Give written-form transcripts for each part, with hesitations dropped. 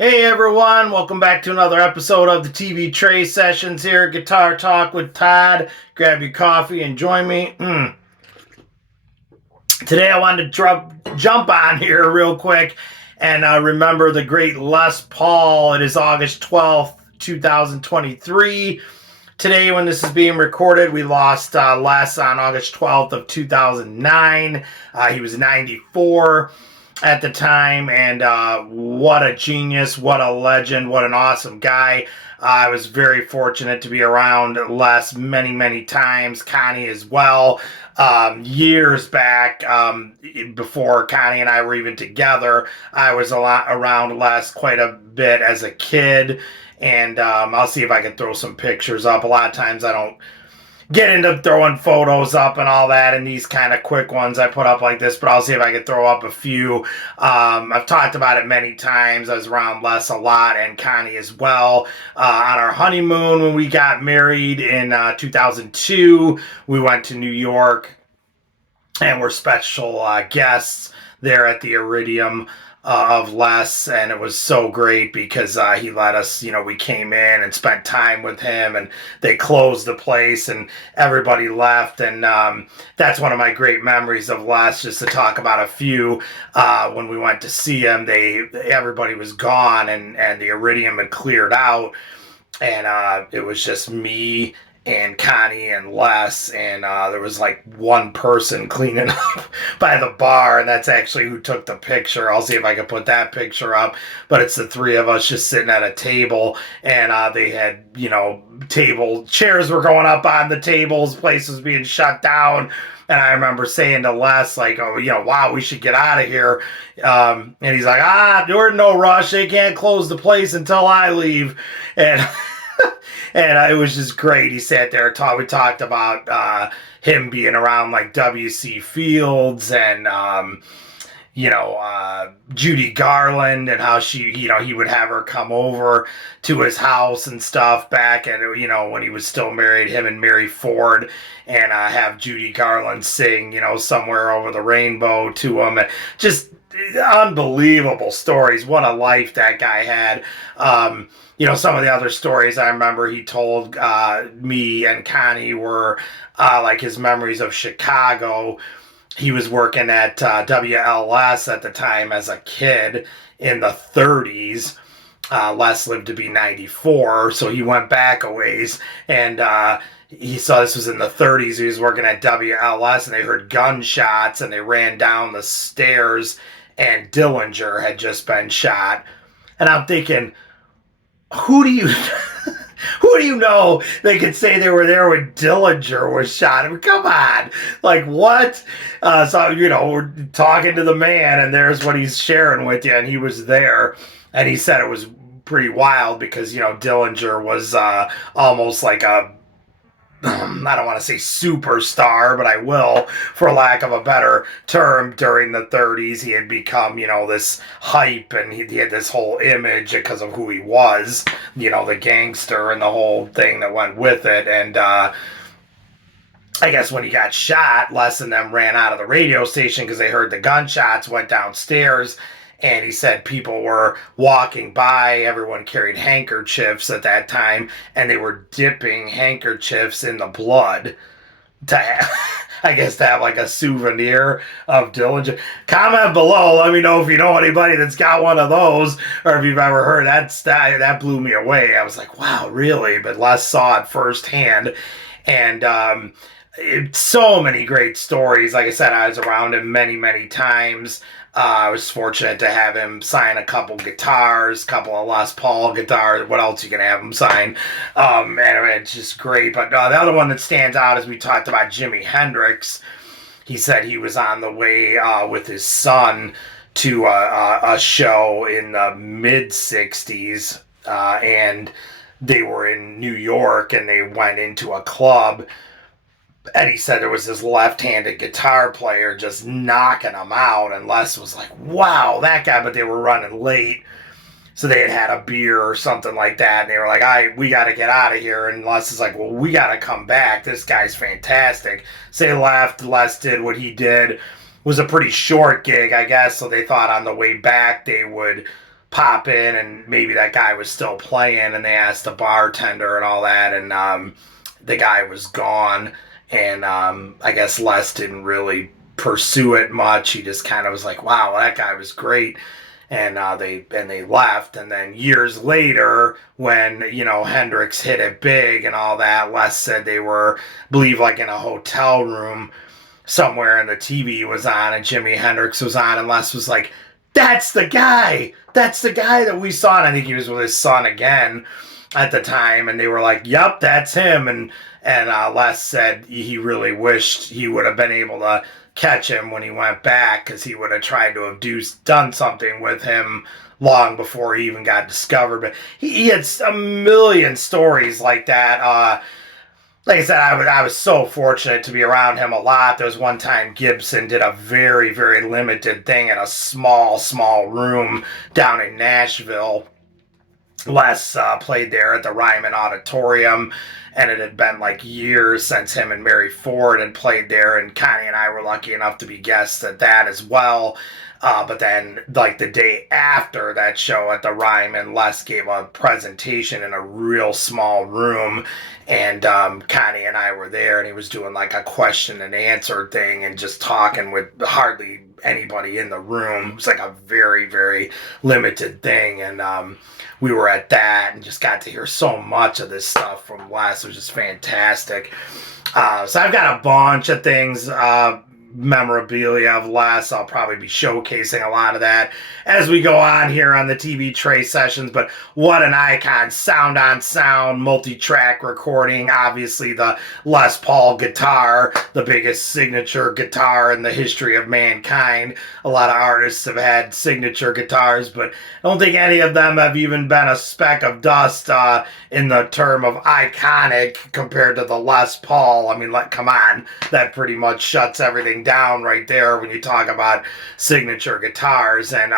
Hey everyone, welcome back to another episode of the TV Tray Sessions here at Guitar Talk with Todd. Grab your coffee and join me. Today I wanted to jump on here real quick and remember the great Les Paul. It is August 12th, 2023. Today when this is being recorded, we lost Les on August 12th of 2009. He was 94 at the time, and what a genius, what a legend, what an awesome guy. I was very fortunate to be around Les many times, Connie as well. Years back, before Connie and I were even together, I was around Les quite a bit as a kid, and I'll see if I can throw some pictures up. A lot of times I don't get into throwing photos up and all that, and these kind of quick ones I put up like this, but I'll see if I can throw up a few. I've talked about it many times. I was around Les a lot, and Connie as well. On our honeymoon when we got married in 2002, we went to New York and we're special guests there at the Iridium of Les, and it was so great because he let us, we came in and spent time with him, and they closed the place and everybody left, and that's one of my great memories of Les, just to talk about a few. When we went to see him, everybody was gone, and the Iridium had cleared out, and it was just me and Connie and Les, and there was like one person cleaning up by the bar, and that's actually who took the picture. I'll see if I can put that picture up, but it's the three of us just sitting at a table, and they had, chairs were going up on the tables, place was being shut down, and I remember saying to Les, like, oh, wow, we should get out of here. And he's like, we're in no rush. They can't close the place until I leave. And and it was just great. He sat there and we talked about him being around like W.C. Fields and Judy Garland, and how he would have her come over to his house and stuff back, and when he was still married, him and Mary Ford, and have Judy Garland sing Somewhere Over the Rainbow to him, and just unbelievable stories. What a life that guy had. Some of the other stories I remember he told me and Connie were like his memories of Chicago. He was working at WLS at the time as a kid in the 30s. Les lived to be 94, so he went back a ways, and he saw this was in the 30s. He was working at WLS, and they heard gunshots, and they ran down the stairs, and Dillinger had just been shot. And I'm thinking, who do you know they could say they were there when Dillinger was shot? I mean, come on. Like, what? So, we're talking to the man, and there's what he's sharing with you, and he was there, and he said it was pretty wild because, Dillinger was almost like a, I don't want to say superstar, but I will, for lack of a better term. During the 30s, he had become, this hype, and he had this whole image because of who he was, the gangster and the whole thing that went with it. And I guess when he got shot, Les and them ran out of the radio station because they heard the gunshots, went downstairs, and he said people were walking by. Everyone carried handkerchiefs at that time, and they were dipping handkerchiefs in the blood to have like a souvenir of Dillinger. Comment below. Let me know if you know anybody that's got one of those, or if you've ever heard that blew me away. I was like, wow, really? But Les saw it firsthand, and so many great stories. Like I said, I was around him many times. I was fortunate to have him sign a couple guitars, couple of Les Paul guitars. What else you can have him sign? And it's just great. But the other one that stands out is we talked about Jimi Hendrix. He said he was on the way with his son to a show in the mid-'60s, and they were in New York, and they went into a club. And he said there was this left-handed guitar player just knocking him out, and Les was like, wow, that guy. But they were running late, so they had a beer or something like that, and they were like, we got to get out of here. And Les is like, well, we got to come back. This guy's fantastic. So they left. Les did what he did. It was a pretty short gig, I guess, so they thought on the way back they would pop in, and maybe that guy was still playing, and they asked the bartender and all that, and the guy was gone. And I guess Les didn't really pursue it much. He just kind of was like, "Wow, that guy was great." And they left. And then years later, when Hendrix hit it big and all that, Les said they were, believe, like in a hotel room somewhere, and the TV was on, and Jimi Hendrix was on, and Les was like, "That's the guy! That's the guy that we saw." And I think he was with his son again at the time, and they were like, "Yep, that's him." And Les said he really wished he would have been able to catch him when he went back, because he would have tried to have done something with him long before he even got discovered. But he had a million stories like that. Like I said, I was so fortunate to be around him a lot. There was one time Gibson did a very, very limited thing in a small room down in Nashville. Les played there at the Ryman Auditorium, and it had been like years since him and Mary Ford had played there, and Connie and I were lucky enough to be guests at that as well. But then, like the day after that show at the Ryman, Les gave a presentation in a real small room, and Connie and I were there, and he was doing like a question and answer thing and just talking with hardly anybody in the room. It was like a very, very limited thing, and we were at that and just got to hear so much of this stuff from Les. It was just fantastic. So I've got a bunch of things, memorabilia of Les. I'll probably be showcasing a lot of that as we go on here on the TV Tray sessions. But what an icon. Sound on sound, multi-track recording. Obviously the Les Paul guitar, the biggest signature guitar in the history of mankind. A lot of artists have had signature guitars, but I don't think any of them have even been a speck of dust in the term of iconic compared to the Les Paul. I mean, come on. That pretty much shuts everything down right there when you talk about signature guitars. And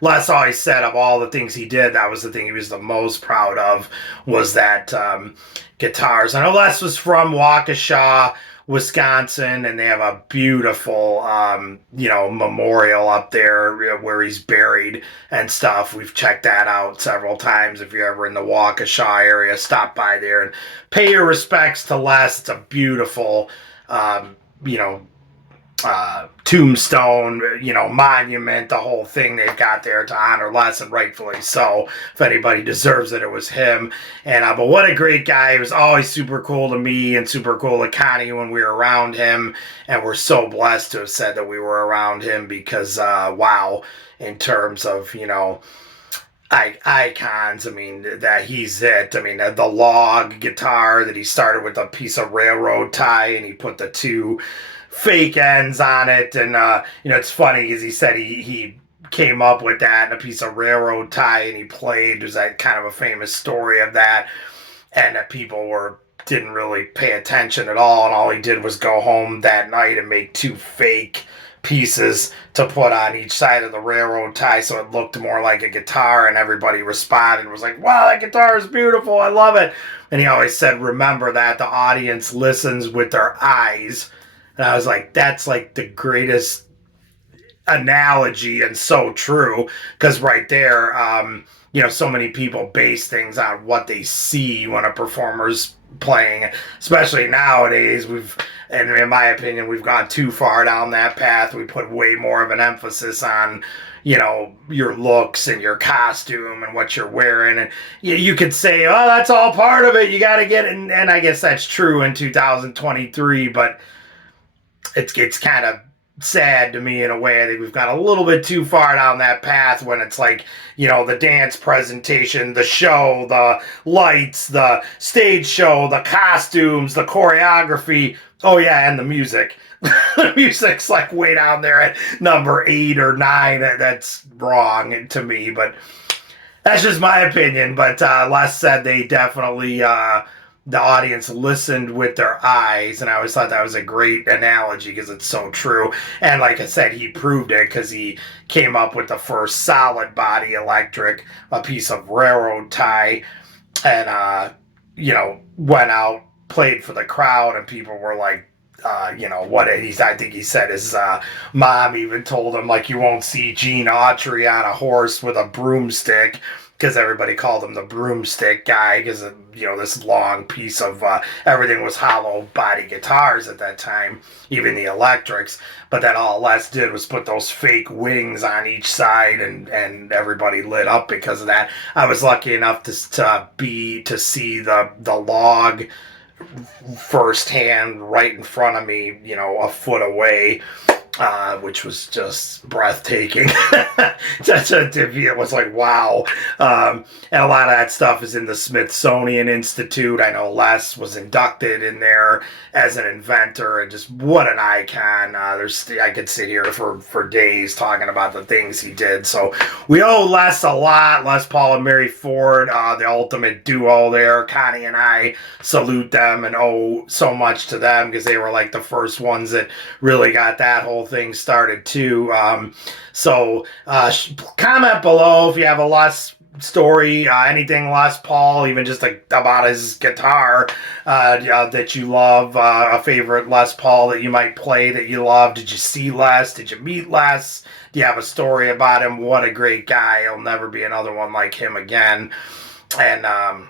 Les always said of all the things he did, that was the thing he was the most proud of, was that guitars. I know Les was from Waukesha, Wisconsin, and they have a beautiful, memorial up there where he's buried and stuff. We've checked that out several times. If you're ever in the Waukesha area, stop by there and pay your respects to Les. It's a beautiful, tombstone, monument, the whole thing they've got there to honor Les, and rightfully so. If anybody deserves it, it was him. And but what a great guy. He was always super cool to me and super cool to Connie when we were around him, and we're so blessed to have said that we were around him, because wow, in terms of icons, I mean, that he's it. I mean, the log guitar that he started with a piece of railroad tie, and he put the two fake ends on it. And it's funny because he said he came up with that in a piece of railroad tie, and he played. There's that kind of a famous story of that, and that people didn't really pay attention at all, and all he did was go home that night and make two fake pieces to put on each side of the railroad tie, so it looked more like a guitar, and everybody responded and was like, "Wow, that guitar is beautiful, I love it." And he always said, "Remember that the audience listens with their eyes." And I was like, that's like the greatest analogy, and so true, because right there, so many people base things on what they see when a performer's playing, especially nowadays. And in my opinion, we've gone too far down that path. We put way more of an emphasis on your looks and your costume and what you're wearing. And you could say, oh, that's all part of it, you got to get it. And I guess that's true in 2023, but it's kind of sad to me in a way. I think we've gone a little bit too far down that path, when it's like, the dance presentation, the show, the lights, the stage show, the costumes, the choreography. Oh yeah, and the music. The music's like way down there at number 8 or 9. That's wrong to me, but that's just my opinion. But Les said they definitely the audience listened with their eyes, and I always thought that was a great analogy, because it's so true. And like I said, he proved it, because he came up with the first solid body electric, a piece of railroad tie, and went out, played for the crowd, and people were like what I think he said his mom even told him, like, you won't see Gene Autry on a horse with a broomstick, because everybody called him the broomstick guy, because this long piece of everything was hollow body guitars at that time, even the electrics. But then all Les did was put those fake wings on each side, and everybody lit up because of that. I was lucky enough to see the log firsthand right in front of me, a foot away, which was just breathtaking. It was like, wow. And a lot of that stuff is in the Smithsonian Institute. I know Les was inducted in there as an inventor, and just what an icon. I could sit here for days talking about the things he did. So we owe Les a lot. Les Paul and Mary Ford, the ultimate duo there. Connie and I salute them and owe so much to them, because they were like the first ones that really got that whole thing started too. Comment below if you have a Les story, anything Les Paul, even just about his guitar that you love, a favorite Les Paul that you might play that you love. Did you see Les? Did you meet Les? Do you have a story about him? What a great guy. He'll never be another one like him again. And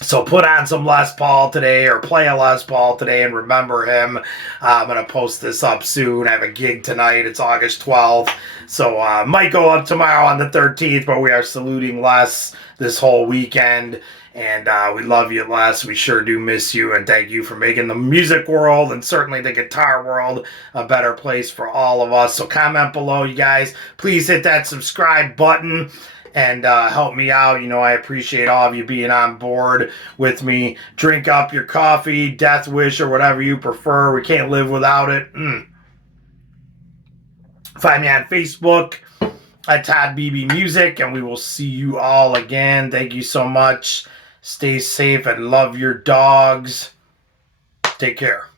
so put on some Les Paul today, or play a Les Paul today, and remember him. I'm going to post this up soon. I have a gig tonight. It's August 12th. So might go up tomorrow on the 13th, but we are saluting Les this whole weekend. And we love you, Les. We sure do miss you. And thank you for making the music world, and certainly the guitar world, a better place for all of us. So comment below, you guys. Please hit that subscribe button and help me out. I appreciate all of you being on board with me. Drink up your coffee, Death Wish, or whatever you prefer. We can't live without it. Find me on Facebook at Todd BB Music, and we will see you all again. Thank you so much. Stay safe and love your dogs. Take care.